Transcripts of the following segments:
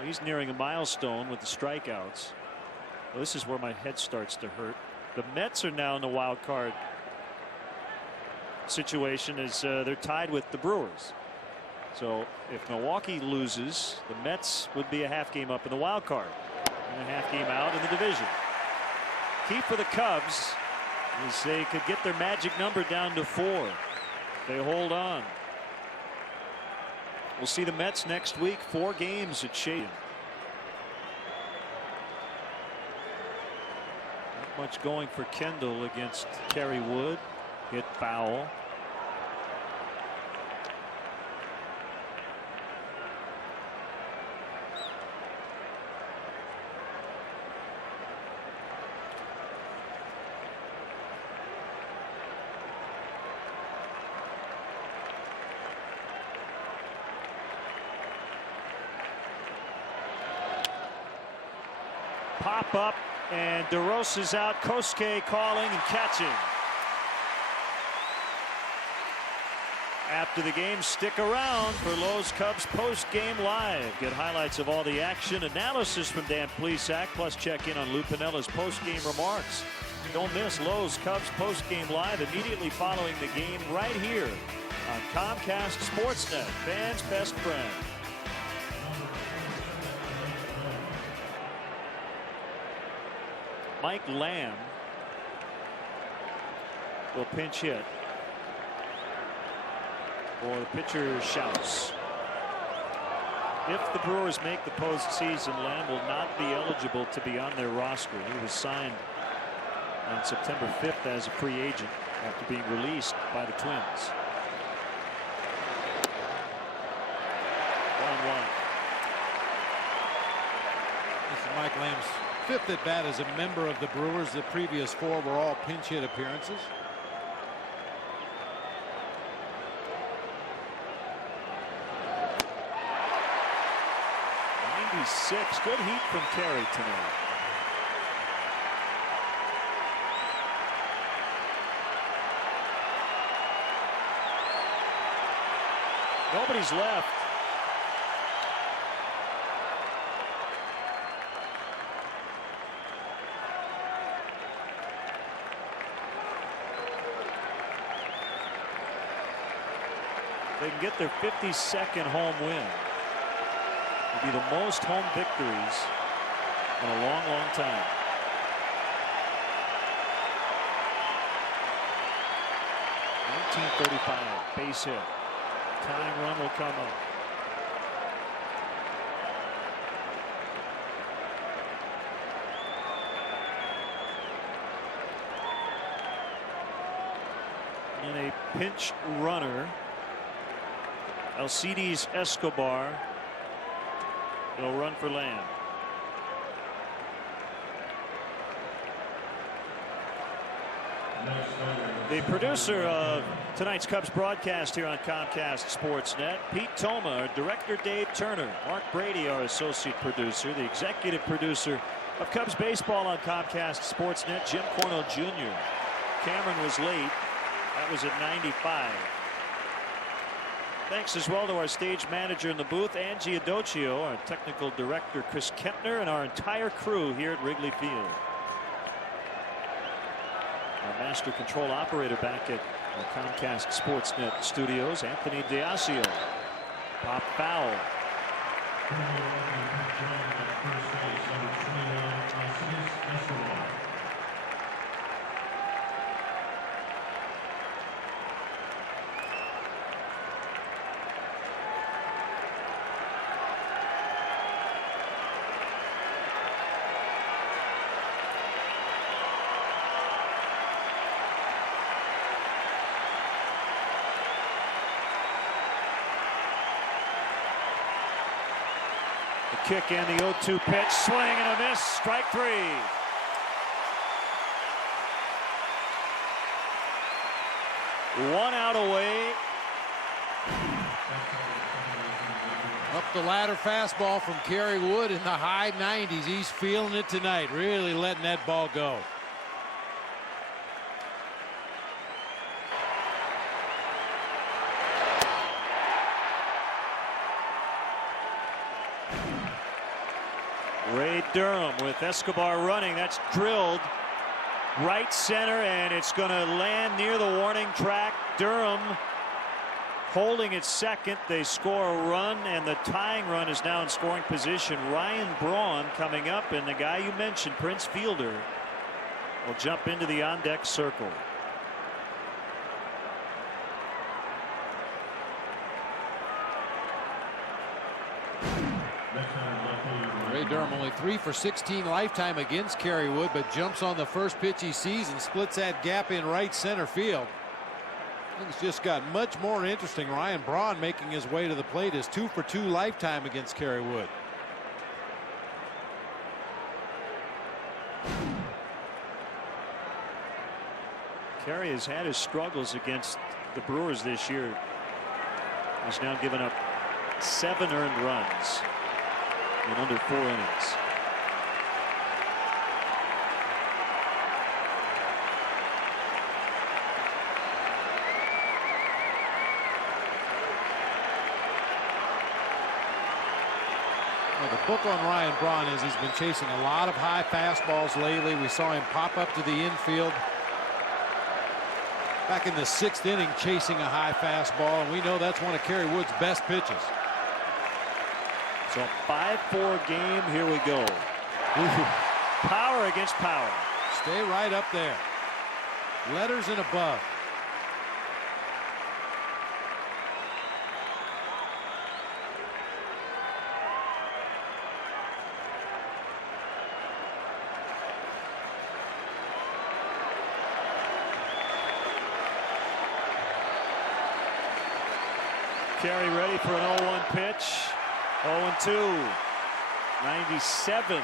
Well, he's nearing a milestone with the strikeouts. Well, this is where my head starts to hurt. The Mets are now in the wild card situation as they're tied with the Brewers. So if Milwaukee loses, the Mets would be a half game up in the wild card and a half game out in the division. Key for the Cubs is they could get their magic number down to 4. They hold on. We'll see the Mets next week. 4 games at Sept. Not much going for Kendall against Kerry. Wood hit foul. Pop up, and DeRosa's out. Kosuke calling and catching. After the game, stick around for Lowe's Cubs post-game live. Get highlights of all the action, analysis from Dan Plesac, plus check in on Lou Pinella's post-game remarks. Don't miss Lowe's Cubs post-game live immediately following the game right here on Comcast Sportsnet, fans' best friend. Mike Lamb will pinch hit for the pitcher shouts. If the Brewers make the postseason, Lamb will not be eligible to be on their roster. He was signed on September 5th as a free agent after being released by the Twins. 1-1. This is Mike Lamb's 5th at bat as a member of the Brewers. The previous 4 were all pinch hit appearances. Good heat from Kerry tonight. Nobody's left. They can get their 52nd home win. It'll be the most home victories in a long, long time. .1935 base hit. Tying run will come up. And a pinch runner, Alcides Escobar, will run for Lamb. The producer of tonight's Cubs broadcast here on Comcast Sportsnet, Pete Toma, our director Dave Turner, Mark Brady, our associate producer, the executive producer of Cubs baseball on Comcast Sportsnet, Jim Cornell Jr. Cameron was late. That was at 95. Thanks as well to our stage manager in the booth, Angie Adocchio, our technical director, Chris Kempner, and our entire crew here at Wrigley Field. Our master control operator back at the Comcast Sportsnet studios, Anthony Diasio. Pop foul. Kick and the 0-2 pitch, swing and a miss, strike 3. One out away. Up the ladder fastball from Kerry Wood in the high 90s. He's feeling it tonight, really letting that ball go. Ray Durham with Escobar running. That's drilled right center, and it's going to land near the warning track. Durham holding at second. They score a run, and the tying run is now in scoring position. Ryan Braun coming up, and the guy you mentioned, Prince Fielder, will jump into the on-deck circle. Ray Durham only 3 for 16 lifetime against Kerry Wood, but jumps on the first pitch he sees and splits that gap in right center field. Things just got much more interesting. Ryan Braun making his way to the plate is 2 for 2 lifetime against Kerry Wood. Kerry has had his struggles against the Brewers this year. He's now given up 7 earned runs in under 4 innings. Well, the book on Ryan Braun is he's been chasing a lot of high fastballs lately. We saw him pop up to the infield back in the 6th inning chasing a high fastball, and we know that's one of Kerry Wood's best pitches. So 5-4 game. Here we go. Power against power. Stay right up there. Letters and above. Kerry ready for an 0-1 pitch. 0-2. 97.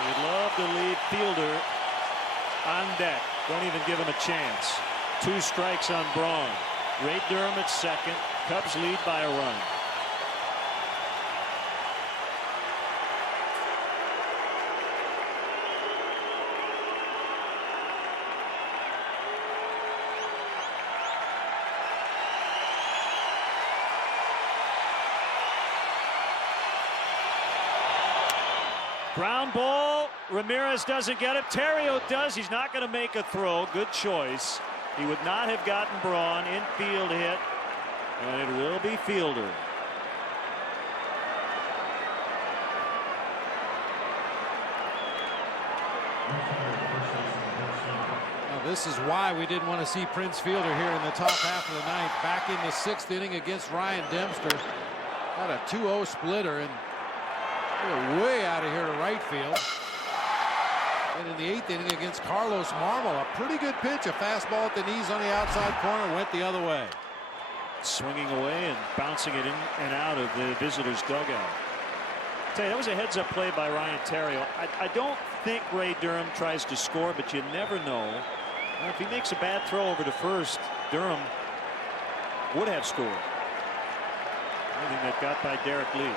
We'd love to leave Fielder on deck. Don't even give him a chance. 2 strikes on Braun. Ray Durham at second. Cubs lead by a run. Ground ball. Ramirez doesn't get it. Terrio does. He's not going to make a throw. Good choice. He would not have gotten Braun. Infield hit, and it will be Fielder. Now, this is why we didn't want to see Prince Fielder here in the top half of the 9th. Back in the 6th inning against Ryan Dempster. Got a 2-0 splitter, and they're way out of here to right field. And in the 8th inning against Carlos Marmol, a pretty good pitch, a fastball at the knees on the outside corner, went the other way. Swinging away and bouncing it in and out of the visitors' dugout. I tell you, that was a heads-up play by Ryan Terrio. I don't think Ray Durham tries to score, but you never know. Well, if he makes a bad throw over to first, Durham would have scored. Anything that got by Derek Lee.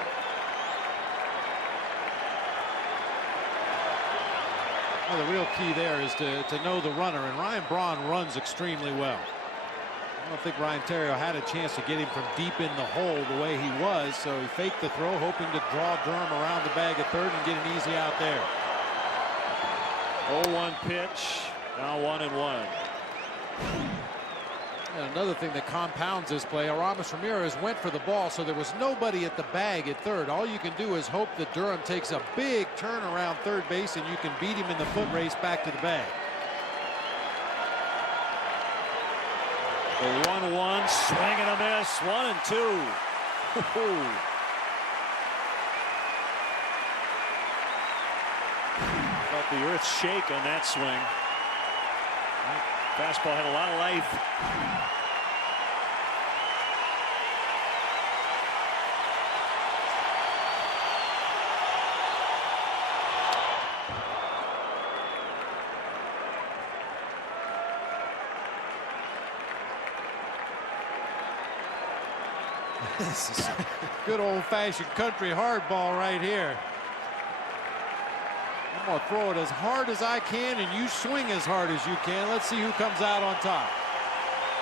Well, the real key there is to know the runner, and Ryan Braun runs extremely well. I don't think Ryan Terrio had a chance to get him from deep in the hole the way he was, so he faked the throw, hoping to draw Durham around the bag at third and get an easy out there. 0-1 pitch. Now 1-1. And another thing that compounds this play, Aramis Ramirez went for the ball, so there was nobody at the bag at third. All you can do is hope that Durham takes a big turn around third base and you can beat him in the foot race back to the bag. The 1-1, swing and a miss. 1-2. Felt the earth shake on that swing. Fastball had a lot of life. This is good old-fashioned country hardball right here. I'm going to throw it as hard as I can, and you swing as hard as you can. Let's see who comes out on top.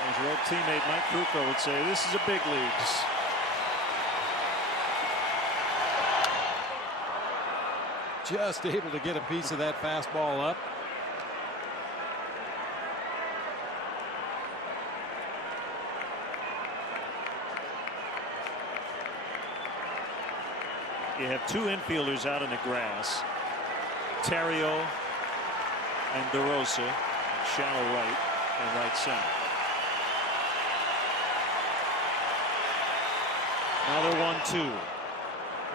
As your old teammate Mike Krukow would say, this is a big leagues. Just able to get a piece of that fastball up. You have two infielders out in the grass. Terrio and DeRosa, shallow right and right center. Another 1-2.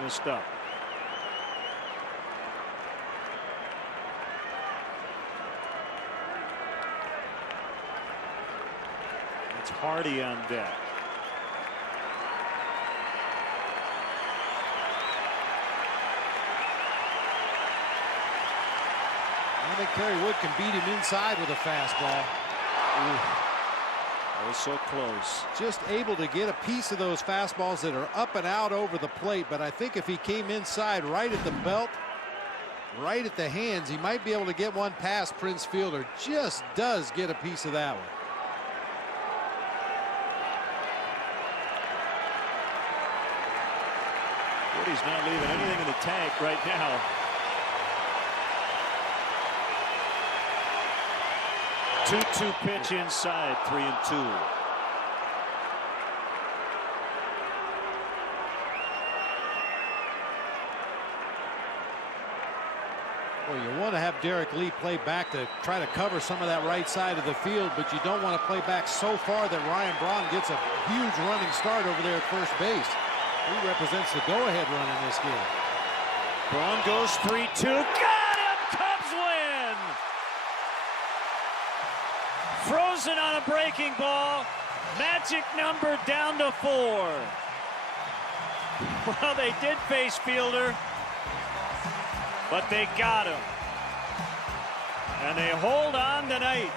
Missed up. It's Hardy on deck. I think Kerry Wood can beat him inside with a fastball. Ooh, that was so close. Just able to get a piece of those fastballs that are up and out over the plate. But I think if he came inside right at the belt, right at the hands, he might be able to get one past Prince Fielder. Just does get a piece of that one. Woody's not leaving anything in the tank right now. 2-2 pitch inside, 3-2. Well, you want to have Derek Lee play back to try to cover some of that right side of the field, but you don't want to play back so far that Ryan Braun gets a huge running start over there at first base. He represents the go-ahead run in this game. Braun goes 3-2. Got him! Cubs win! Frozen on a breaking ball. Magic number down to 4. Well, they did face Fielder, but they got him. And they hold on tonight.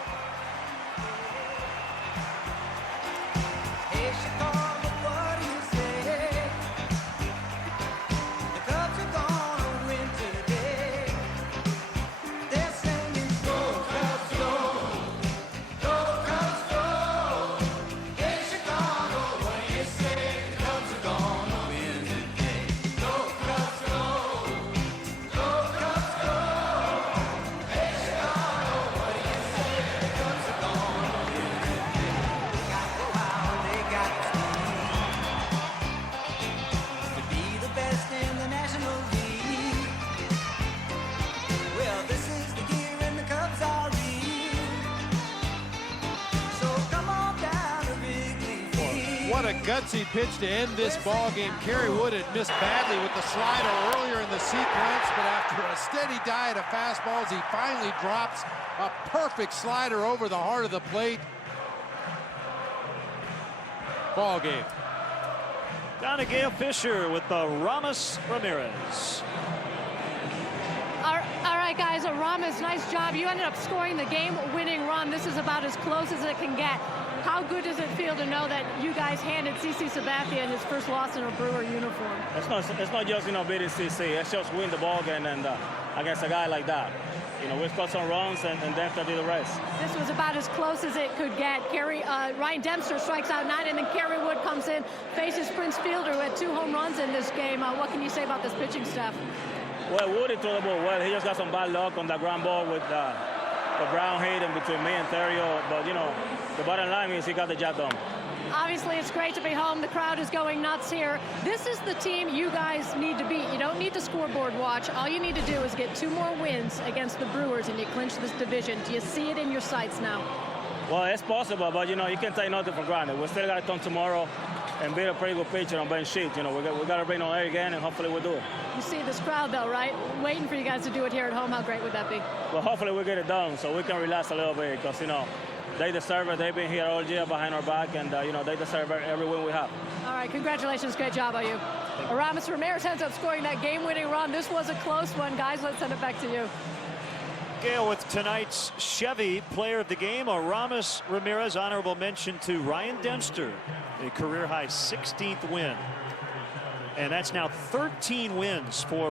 What a gutsy pitch to end this ball game. Kerry Wood had missed badly with the slider earlier in the sequence, but after a steady diet of fastballs, he finally drops a perfect slider over the heart of the plate. Ball game. Down to Gail Fisher with the Ramos Ramirez. All right, guys, Ramos, nice job. You ended up scoring the game-winning run. This is about as close as it can get. How good does it feel to know that you guys handed CC Sabathia his first loss in a Brewer uniform? It's not just, beating CC. It's just win the ball game and against a guy like that. We scored some runs and then did the rest. This was about as close as it could get. Ryan Dempster strikes out 9, and then Kerry Wood comes in, faces Prince Fielder, who had 2 home runs in this game. What can you say about this pitching staff? Well, Woody threw the ball well. He just got some bad luck on that ground ball with the Brown hit in between me and Terrio. But, the bottom line is he got the job done. Obviously, it's great to be home. The crowd is going nuts here. This is the team you guys need to beat. You don't need to scoreboard watch. All you need to do is get 2 more wins against the Brewers, and you clinch this division. Do you see it in your sights now? Well, it's possible, but, you can't take nothing for granted. We still got to come tomorrow and beat a pretty good pitcher on bench sheet. We got to bring on air again, and hopefully we'll do it. You see this crowd, though, right? Waiting for you guys to do it here at home. How great would that be? Well, hopefully we get it done so we can relax a little bit because, they deserve it. They've been here all year behind our back, and, they deserve every win we have. All right, congratulations. Great job by you. Ramos Ramirez ends up scoring that game-winning run. This was a close one. Guys, let's send it back to you. Gail, with tonight's Chevy Player of the Game, Ramos Ramirez, honorable mention to Ryan Dempster, a career-high 16th win. And that's now 13 wins for